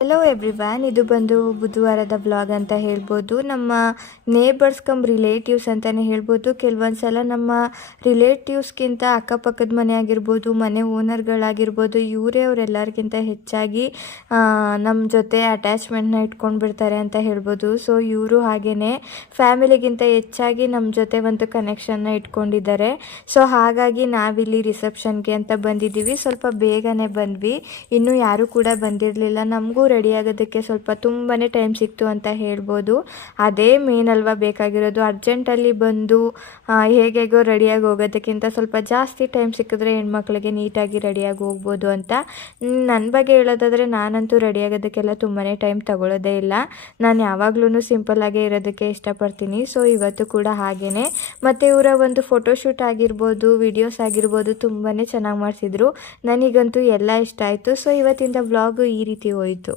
Hello ಎವ್ರಿವ್ಯಾನ್, ಇದು ಬಂದು ಬುಧವಾರದ vlog ಅಂತ ಹೇಳ್ಬೋದು. ನಮ್ಮ ನೇಬರ್ಸ್ ಕಮ್ ರಿಲೇಟಿವ್ಸ್ ಅಂತಲೇ ಹೇಳ್ಬೋದು. ಕೆಲವೊಂದು ಸಲ ನಮ್ಮ ರಿಲೇಟಿವ್ಸ್ಗಿಂತ ಅಕ್ಕಪಕ್ಕದ ಮನೆ ಆಗಿರ್ಬೋದು, ಮನೆ ಓನರ್ಗಳಾಗಿರ್ಬೋದು, ಇವರೇ ಅವರೆಲ್ಲರಿಗಿಂತ ಹೆಚ್ಚಾಗಿ ನಮ್ಮ ಜೊತೆ ಅಟ್ಯಾಚ್ಮೆಂಟ್ನ ಇಟ್ಕೊಂಡು ಬಿಡ್ತಾರೆ ಅಂತ ಹೇಳ್ಬೋದು. ಸೊ ಇವರು ಹಾಗೆಯೇ ಫ್ಯಾಮಿಲಿಗಿಂತ ಹೆಚ್ಚಾಗಿ ನಮ್ಮ ಜೊತೆ ಒಂದು ಕನೆಕ್ಷನ್ನ ಇಟ್ಕೊಂಡಿದ್ದಾರೆ. ಸೊ ಹಾಗಾಗಿ ನಾವಿಲ್ಲಿ ರಿಸೆಪ್ಷನ್ಗೆ ಅಂತ ಬಂದಿದ್ದೀವಿ. ಸ್ವಲ್ಪ ಬೇಗನೆ ಬಂದ್ವಿ, ಇನ್ನೂ ಯಾರೂ ಕೂಡ ಬಂದಿರಲಿಲ್ಲ. ನಮಗೂ ರೆಡಿ ಆಗೋದಕ್ಕೆ ಸ್ವಲ್ಪ ತುಂಬಾ ಟೈಮ್ ಸಿಕ್ತು ಅಂತ ಹೇಳ್ಬೋದು. ಅದೇ ಮೇನ್ ಅಲ್ವಾ ಬೇಕಾಗಿರೋದು. ಅರ್ಜೆಂಟಲ್ಲಿ ಬಂದು ಹೇಗೇಗೋ ರೆಡಿಯಾಗಿ ಹೋಗೋದಕ್ಕಿಂತ ಸ್ವಲ್ಪ ಜಾಸ್ತಿ ಟೈಮ್ ಸಿಕ್ಕಿದ್ರೆ ಹೆಣ್ಮಕ್ಳಿಗೆ ನೀಟಾಗಿ ರೆಡಿಯಾಗಿ ಹೋಗ್ಬೋದು ಅಂತ. ನನ್ನ ಬಗ್ಗೆ ಹೇಳೋದಾದರೆ ನಾನಂತೂ ರೆಡಿ ಆಗೋದಕ್ಕೆಲ್ಲ ತುಂಬಾ ಟೈಮ್ ತಗೊಳ್ಳೋದೇ ಇಲ್ಲ. ನಾನು ಯಾವಾಗ್ಲೂ ಸಿಂಪಲ್ಲಾಗೇ ಇರೋದಕ್ಕೆ ಇಷ್ಟಪಡ್ತೀನಿ. ಸೊ ಇವತ್ತು ಕೂಡ ಹಾಗೆಯೇ. ಮತ್ತು ಇವರ ಒಂದು ಫೋಟೋಶೂಟ್ ಆಗಿರ್ಬೋದು, ವಿಡಿಯೋಸ್ ಆಗಿರ್ಬೋದು ತುಂಬಾ ಚೆನ್ನಾಗಿ ಮಾಡಿಸಿದ್ರು. ನನಗಂತೂ ಎಲ್ಲ ಇಷ್ಟ ಆಯಿತು. ಸೊ ಇವತ್ತಿಂದ ವ್ಲಾಗು ಈ ರೀತಿ ಹೋಯಿತು.